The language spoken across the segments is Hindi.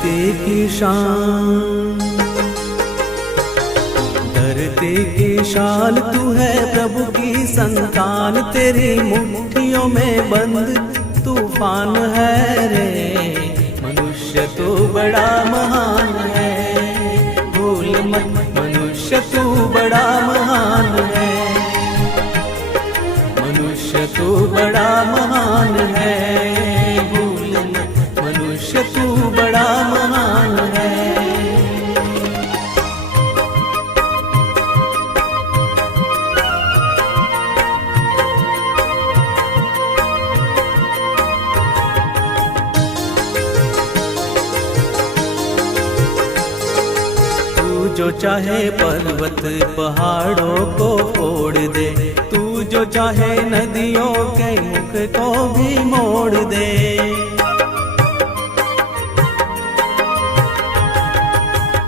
धरती की शान, धरती की शान तू है प्रभु की संतान, तेरी मुट्ठियों में बंद तूफान है रे। मनुष्य तू बड़ा महान है, भूल मत मनुष्य तू बड़ा महान है, मनुष्य तू बड़ा महान है, भूल मत मनुष्य तू बड़ा महान है। जो चाहे पर्वत पहाड़ों को फोड़ दे, तू जो चाहे नदियों के मुख को भी मोड़ दे,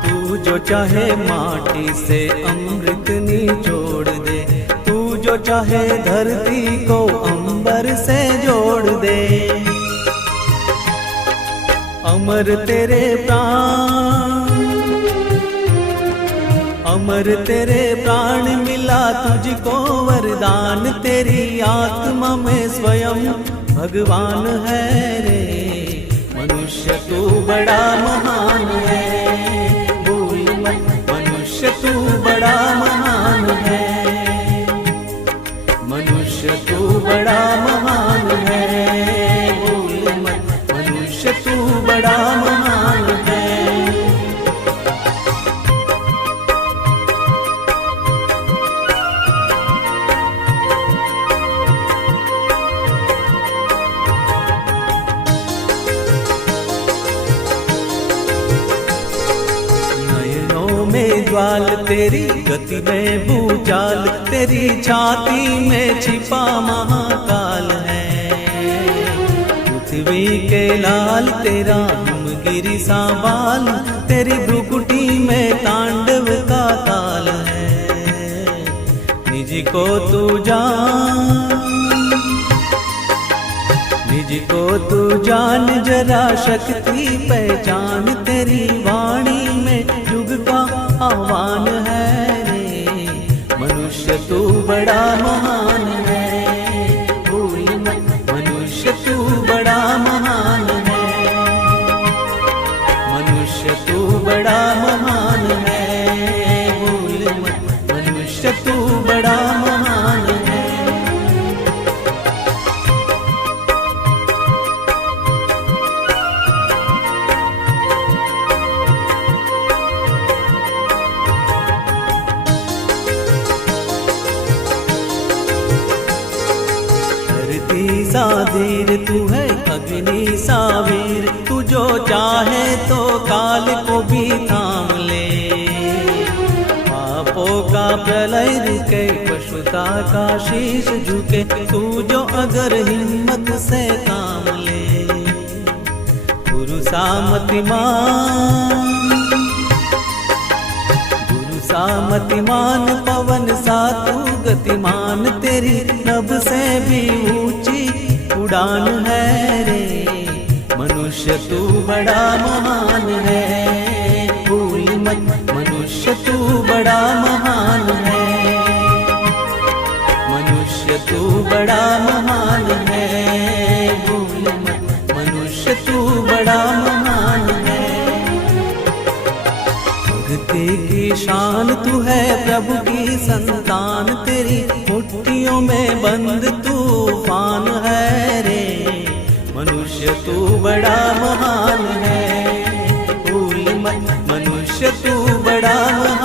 तू जो चाहे माटी से अमृत निचोड़ दे, तू जो चाहे धरती को अंबर से जोड़ दे। अमर तेरे प्राण, अमर तेरे प्राण मिला तुझको वरदान, तेरी आत्मा में स्वयं भगवान है रे। मनुष्य तू बड़ा महान है, भूल मत मनुष्य तू बड़ा महान है, मनुष्य तू बड़ा महान है, भूल मत मनुष्य तू बड़ा महान है। में ज्वाल तेरी गति में भूचाल, तेरी छाती में छिपा महाकाल है। पृथ्वी के लाल तेरा हिमगिरी सा बाल, तेरी भ्रुकुटी में तांडव का ताल है। निज को तू जान, निज को तू जान जरा शक्ति पहचान, तेरी वाणी में युग का आह्वान है रे। मनुष्य तू बड़ा महान है, भूल मत मनुष्य तू बड़ा महान है, मनुष्य तू बड़ा महान है, भूल मत मनुष्य तू बड़ा महान है। सा धीर तू है अग्नि सा वीर, तू जो चाहे तो काल को भी थाम ले। पापों का प्रलय रुके, पशुता का शीश झुके, तू जो अगर हिम्मत से काम ले। गुरु सामतिमान, गुरु सामतिमान, पवन सा तू गतिमान, तेरी नभ से भी ऊंची उड़ान है रे। मनुष्य तू बड़ा महान है, भूल मत मनुष्य तू बड़ा महान है, मनुष्य तू बड़ा महान है, भूल मत मनुष्य तू बड़ा महान है। भक्ति की शान तू है प्रभु की संतान, तेरी मुट्ठियों में बंद तूफान है रे। मनुष्य तू बड़ा महान है, भूल मत मनुष्य तू बड़ा महान